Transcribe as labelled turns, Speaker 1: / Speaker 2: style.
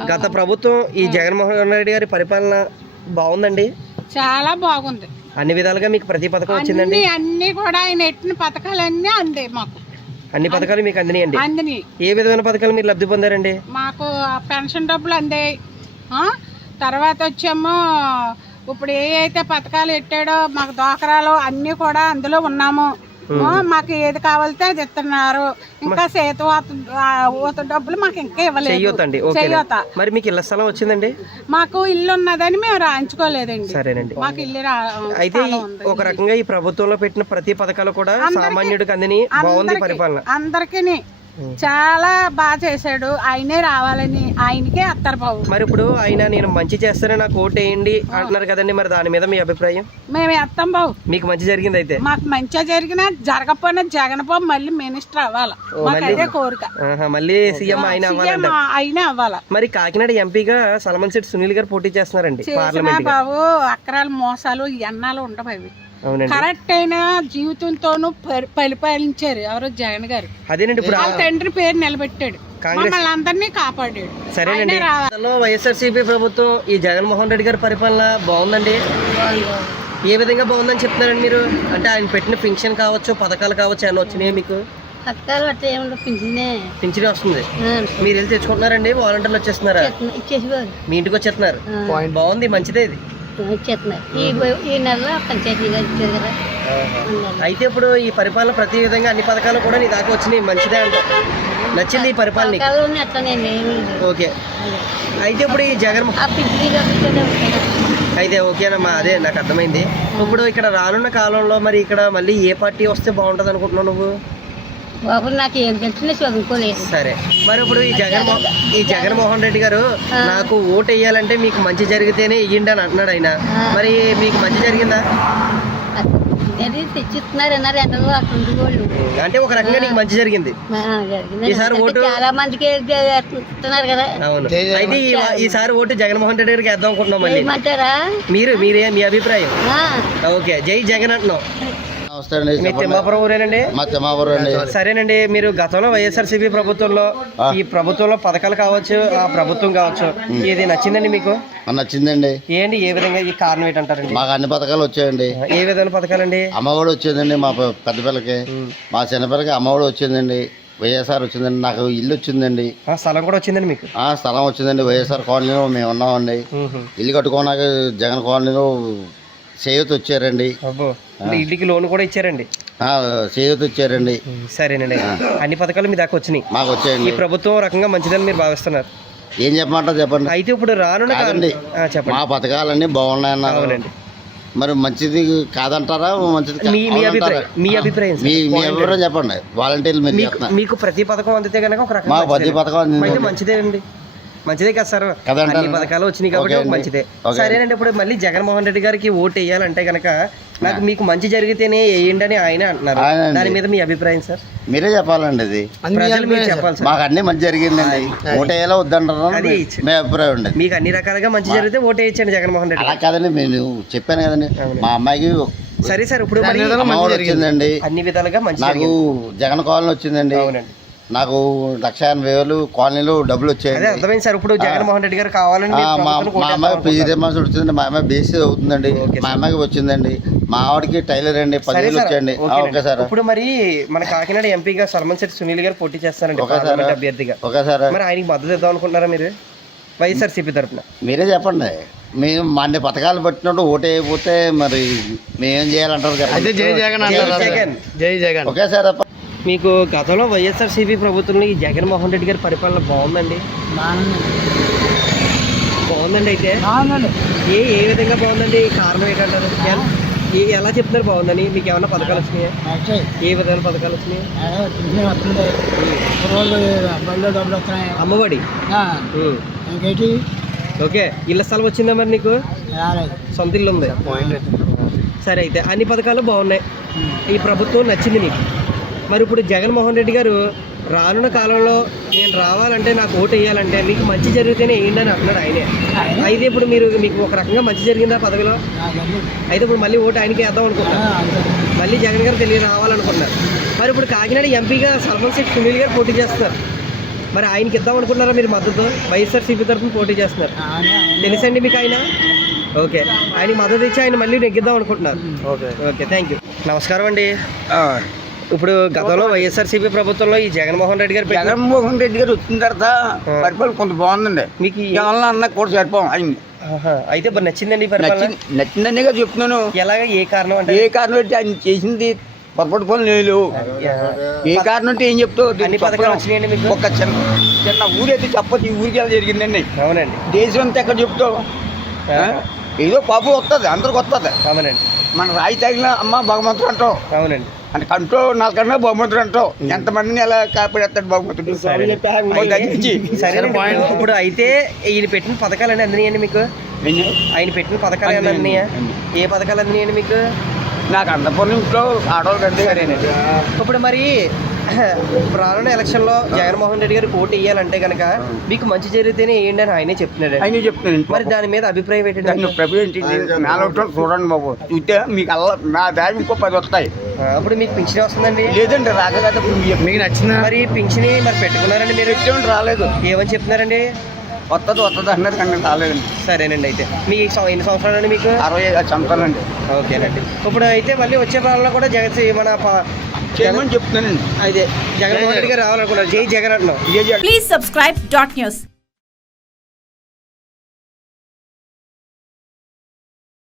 Speaker 1: గత ప్రభుత్వం ఈ జగన్మోహన్ రెడ్డి గారి పరిపాలన బాగుందండి?
Speaker 2: చాలా బాగుంది.
Speaker 1: అన్ని విధాలుగా మీకు ప్రతి పథకం వచ్చిందండి?
Speaker 2: అన్ని కూడా ఆయన ఎట్టిన పథకాలన్నీ అందే మాకు.
Speaker 1: అన్ని పథకాలు మీకు అందినాయండి?
Speaker 2: అందినాయి.
Speaker 1: ఏ విధమైన పథకాలు మీరు లబ్ధి పొందారండి?
Speaker 2: మాకు పెన్షన్ డబ్బులు అందాయి. తర్వాత వచ్చేమో ఇప్పుడు ఏ అయితే పథకాలు పెట్టాడో మాకు దోకరాలు అన్నీ కూడా అందులో ఉన్నాము. మాకు ఏది కావాలితే అది ఇస్తున్నారు. ఇంకా ఊత డబ్బులు మాకు ఇంకా ఇవ్వలేదు.
Speaker 1: మరి మీకు ఇళ్ల స్థలం వచ్చిందండి?
Speaker 2: మాకు ఇల్లు ఉన్నదని మేము రాయించుకోలేదండి.
Speaker 1: సరేనండి.
Speaker 2: మాకు ఇల్లు
Speaker 1: అయితే ఒక రకంగా ఈ ప్రభుత్వంలో పెట్టిన ప్రతి పథకాలు కూడా సామాన్యుడికి అందని బాగుంది పరిపాలన.
Speaker 2: అందరికీ చాలా బాగా చేశాడు. ఆయనే రావాలని ఆయనకే అత్తరు బాబు.
Speaker 1: మరి ఇప్పుడు ఆయన నేను మంచి చేస్తానే నాకు ఓటు వేయండి అంటున్నారు కదండి, మరి దాని మీద మీ అభిప్రాయం?
Speaker 2: మేము వేస్తాం బాబు.
Speaker 1: మీకు మంచి జరిగింది అయితే?
Speaker 2: మాకు మంచిగా జరిగినా జరగకపోయినా జగన్ బాబు మళ్ళీ మినిస్టర్ అవ్వాలి. అదే కోరిక.
Speaker 1: మళ్ళీ సీఎం
Speaker 2: అయినా అవ్వాలి.
Speaker 1: మరి కాకినాడ ఎంపీగా సల్మాన్ శెట్టి సునీల్ గారు పోటీ చేస్తున్నారండి పార్లమెంట్.
Speaker 2: బాబు అక్రాలు మోసాలు ఎన్నాళ్ళు ఉండవు అవి. కరెక్ట్ అయిన జీవితంతోనూ పరిపాలించారు ఎవరు జగన్ గారు.
Speaker 1: అదేనండి, ఇప్పుడు
Speaker 2: తండ్రి పేరు నిలబెట్టాడు, మమ్మల్ని అందరినీ కాపాడాడు.
Speaker 1: సరేనండి. వైఎస్ఆర్సీపీ ప్రభుత్వం ఈ జగన్మోహన్ రెడ్డి గారి పరిపాలన బాగుందండి? ఏ విధంగా బాగుందని చెప్తున్నారండి మీరు? అంటే ఆయన పెట్టిన పెన్షన్ కావచ్చు, పథకాలు కావచ్చు, ఏమన్నా వచ్చినాయి మీకు? పింఛన్ వస్తుంది. మీరు వెళ్ళి తెచ్చుకుంటున్నారండి? వాలంటీర్లు వచ్చేస్తున్నారా? మీ ఇంటికి వచ్చేస్తున్నారు. బాగుంది, మంచిదే ఇది. అయితే ఇప్పుడు ఈ పరిపాలన ప్రతి విధంగా అన్ని పథకాలు కూడా నీ దాకా వచ్చినాయి, మంచిదే అంట. నచ్చింది ఈ పరిపాలన? ఓకే. అయితే ఇప్పుడు ఈ జగన్ అయితే ఓకేనమ్మా, అదే నాకు అర్థమైంది. ఇప్పుడు ఇక్కడ రానున్న కాలంలో మరి ఇక్కడ మళ్ళీ ఏ పార్టీ వస్తే బాగుంటది అనుకుంటున్నావు నువ్వు?
Speaker 3: నాకు ఏం తెలిసినా చదువుకోలేదు.
Speaker 1: సరే, మరి ఇప్పుడు ఈ జగన్మోహన్ రెడ్డి గారు నాకు ఓటు వేయాలంటే మీకు మంచి జరిగితేనే ఇయ్యండి అని అంటున్నాడు ఆయన. మరి మీకు మంచి జరిగిందా? అంటే ఒక రకంగా నీకు మంచి జరిగింది. ఈసారి ఓటు
Speaker 3: చాలా మందికి ఇస్తున్నారు కదా.
Speaker 1: అవును. అయితే ఈసారి ఓటు జగన్మోహన్ రెడ్డి గారికి వేద్దాం అనుకుంటున్నాం. మళ్ళీ మీరే మీ అభిప్రాయం? ఓకే, జై జగన్ అంటున్నాం. తిమ్మాపురం ఊరేనండి? సరేనండి. మీరు గతంలో వైఎస్ఆర్సీపీ ప్రభుత్వంలో ఈ ప్రభుత్వంలో పథకాలు కావచ్చు, ఆ ప్రభుత్వం కావచ్చు, ఏది నచ్చిందండి మీకు?
Speaker 4: నచ్చిందండి.
Speaker 1: ఏంటి, ఏ విధంగా? ఈ కారణం ఏంటంటారండి?
Speaker 4: మాకు అన్ని పథకాలు వచ్చాయండి.
Speaker 1: ఏ విధమైన పథకాలండి?
Speaker 4: అమ్మఒడి వచ్చిందండి మా పెద్ద పిల్లకి, మా చిన్నపిల్లకి అమ్మఒడి వచ్చిందండి, వైఎస్ఆర్ వచ్చిందండి, నాకు ఇల్లు వచ్చిందండి.
Speaker 1: స్థలం కూడా వచ్చిందండి మీకు?
Speaker 4: స్థలం వచ్చిందండి. వైఎస్ఆర్ కాలనీలో మేము ఉన్నామండి. ఇల్లు కట్టుకోనాక జగన్ కాలనీలో చేయూత వచ్చారండి.
Speaker 1: ఇంటికి లోన్ కూడా ఇచ్చారండి?
Speaker 4: చేయూత వచ్చారండి.
Speaker 1: సరేనండి. అన్ని పథకాలు మీ దాకా వచ్చినాయి?
Speaker 4: మాకు వచ్చాయండి.
Speaker 1: ఈ ప్రభుత్వం రకంగా మంచిదని మీరు భావిస్తున్నారు?
Speaker 4: ఏం చెప్పమంటారు చెప్పండి.
Speaker 1: అయితే ఇప్పుడు రానుండి
Speaker 4: చెప్పండి. మా పథకాలన్నీ బాగున్నాయన్నారు. మరి మంచిది కాదంటారా? మంచిది
Speaker 1: మీ అభిప్రాయం
Speaker 4: చెప్పండి. వాలంటీర్లు
Speaker 1: మీకు ప్రతి పథకం అందితే కనుక ఒక రకంగా
Speaker 4: మా ప్రతి పథకం
Speaker 1: మంచిదే అండి. మంచిదే కదా సార్, అన్ని పథకాలు వచ్చినాయి కాబట్టి మంచిదే. సరేనండి. ఇప్పుడు మళ్ళీ జగన్మోహన్ రెడ్డి గారికి ఓటు వేయాలంటే కనుక మీకు మంచి జరిగితేనే వేయండి అని ఆయన అంటున్నారు. దాని మీద మీ అభిప్రాయం సార్?
Speaker 4: మీరే చెప్పాలండి. అది
Speaker 1: ప్రజలు మీరు చెప్పాలి.
Speaker 4: మాకు అన్ని మంచి జరిగిందండి, ఓటు వేయాలో వద్దంటారు మీ అభిప్రాయం ఉండదు.
Speaker 1: మీకు అన్ని రకాలుగా మంచి జరిగితే ఓటు వేయించండి జగన్మోహన్ రెడ్డి.
Speaker 4: అలా కాదండి, నేను చెప్పాను కదండి మా అమ్మాయికి.
Speaker 1: సరే సార్, ఇప్పుడు
Speaker 4: వచ్చిందండి,
Speaker 1: అన్ని విధాలుగా మంచి.
Speaker 4: నాకు జగన్ కాలనీ వచ్చిందండి.
Speaker 1: అవునండి.
Speaker 4: నాకు 1,80,000 కాలనీలో డబ్బులు వచ్చాయి.
Speaker 1: అర్థమైంది సార్. ఇప్పుడు జగన్మోహన్ రెడ్డి గారు కావాలని
Speaker 4: మా అమ్మాయి పీజీ మార్క్స్ వచ్చిందండి, మా అమ్మాయి బీసీ అవుతుందండి, మా అమ్మాయికి వచ్చిందండి, మా ఆవిడకి టైలర్ అండి 10,000 వచ్చాయండి. Okay sir.
Speaker 1: ఇప్పుడు మరి మన కాకినాడ ఎంపీగా సల్మాన్ శెట్టి సునీల్ గారు పోటీ చేస్తారండి పార్లమెంట్ అభ్యర్థిగా.
Speaker 4: Okay sir.
Speaker 1: మరి ఆయనకి మద్దతు ఇద్దాం అనుకుంటున్నారా మీరు వైఎస్ఆర్సీపీ తరఫున?
Speaker 4: మీరే చెప్పండి. మేము అన్ని పథకాలు పెట్టినట్టు ఓటు అయిపోతే మరి మేమేం చేయాలంటారు కదా.
Speaker 1: జై జగన్. జై జగన్.
Speaker 4: Okay sir.
Speaker 1: మీకు గతంలో వైఎస్ఆర్సీపీ ప్రభుత్వంలో ఈ జగన్మోహన్ రెడ్డి గారి పరిపాలన బాగుందండి? బాగుందండి. అయితే ఏ విధంగా బాగుందండి? కారణం ఏంటంటారు? ఎలా చెప్తున్నారు బాగుందని? మీకు ఏమన్నా పథకాలు వచ్చినాయా? ఏ విధమైన పథకాలు వచ్చినాయి? అమ్మఒడి. ఓకే. ఇళ్ల స్థలం వచ్చిందా మరి నీకు? సొంత ఇల్లు ఉంది. సరే, అయితే అన్ని పథకాలు బాగున్నాయి, ఈ ప్రభుత్వం నచ్చింది నీకు. మరి ఇప్పుడు జగన్మోహన్ రెడ్డి గారు రానున్న కాలంలో నేను రావాలంటే నాకు ఓటు వేయాలంటే మీకు మంచి జరిగితేనే వేయండి అని అంటున్నాడు ఆయనే. అయితే ఇప్పుడు మీకు ఒక రకంగా మంచి జరిగిందా పదవిలో? అయితే ఇప్పుడు మళ్ళీ ఓటు ఆయనకి వేద్దాం అనుకుంటున్నారు, మళ్ళీ జగన్ గారు రావాలనుకుంటున్నారు. మరి ఇప్పుడు కాకినాడ ఎంపీగా సల్మాన్ శెట్టి సునీల్ గారు పోటీ చేస్తున్నారు. మరి ఆయనకి ఇద్దాం అనుకుంటున్నారా మీరు మద్దతు? వైఎస్ఆర్సీపీ తరఫున పోటీ చేస్తున్నారు, తెలుసండి మీకు ఆయన? ఓకే, ఆయనకి మద్దతు ఇచ్చి ఆయన మళ్ళీ నెగ్గిద్దాం అనుకుంటున్నారు. Okay, thank you. నమస్కారం అండి. ఇప్పుడు గతంలో వైఎస్ఆర్సీపీ ప్రభుత్వంలో ఈ జగన్మోహన్ రెడ్డి గారు
Speaker 5: వచ్చిన తర్వాత పరిపాలన కొంత బాగుందండి.
Speaker 1: మీకు
Speaker 5: జగన్ అన్న కూడా సరిపోం అయింది.
Speaker 1: అయితే మరి నచ్చిందండి ఈ పరిపాలన?
Speaker 5: నచ్చిందనే కదా చెప్తున్నాను.
Speaker 1: ఎలాగ, ఏ కారణం అంటే?
Speaker 5: ఏ కారణం అంటే ఆయన చేసింది పొరపాటు పనులు లేవు. ఏ కారణం అంటే ఏం చెప్తావు?
Speaker 1: అన్ని పథకాలు వచ్చినాయండి మీకు?
Speaker 5: ఒక చిన్న ఊరైతే చెప్పచ్చు, ఈ ఊరికి ఎలా జరిగిందండి.
Speaker 1: అవునండి.
Speaker 5: దేశం అంతా ఎక్కడ చెప్తావు? ఏదో పాపం వస్తుంది, అందరికి వస్తుంది.
Speaker 1: అవునండి.
Speaker 5: మన రాయి తగిలిన అమ్మ భగవంతుడు అంటావు.
Speaker 1: అవునండి.
Speaker 5: అంటే కంటో నాకన్నా భగవంతుడు అంటావు. ఎంతమందిని ఎలా కాపాడేస్తాడు భగవంతుడు.
Speaker 1: సరే, ఇప్పుడు అయితే ఈయన పెట్టిన పథకాలు అన్నీ అందినాయండి మీకు? ఆయన పెట్టిన పథకాలు ఏమైనా అందినాయా? ఏ పథకాలు అందినాయండి మీకు?
Speaker 5: నాకు అన్నపూర్ణ ఇంట్లో ఆడవాళ్ళు కంటే.
Speaker 1: సరేనండి. ఇప్పుడు మరి రానున్న ఎలక్షన్లో జగన్మోహన్ రెడ్డి గారు పోటీ వేయాలంటే కనుక మీకు మంచి జరిగితేనే వేయండి అని ఆయనే చెప్తున్నాడు.
Speaker 5: ఆయన చెప్తున్నాను.
Speaker 1: మరి దాని మీద అభిప్రాయం ఏంటంటే?
Speaker 5: నాలుగు చూడండి బాబు, చూస్తే మీకు అల్ల నా దారి ఇంకో 10 వస్తాయి.
Speaker 1: అప్పుడు మీకు పింఛన్ వస్తుందండి?
Speaker 5: లేదండి, రాక కదా. మీకు నచ్చిన
Speaker 1: మరి పింఛన్ మరి పెట్టుకున్నారండి మీరు?
Speaker 5: వచ్చేవాడి రాలేదు.
Speaker 1: ఏమని చెప్తున్నారండి?
Speaker 5: వస్తుంది అన్నారు కానీ రాలేదండి.
Speaker 1: సరేనండి. అయితే మీకు ఎన్ని సంవత్సరాలండి మీకు?
Speaker 5: 65 సంవత్సరాలండి.
Speaker 1: ఓకేనండి. ఇప్పుడు అయితే మళ్ళీ వచ్చే కాలంలో కూడా మన
Speaker 5: చేయమని చెప్తున్నానండి.
Speaker 1: అయితే జగన్మోహన్ రెడ్డి గారు రావాలనుకున్నారు. జై జగన్ అంటున్నాం.
Speaker 6: Please subscribe dot news.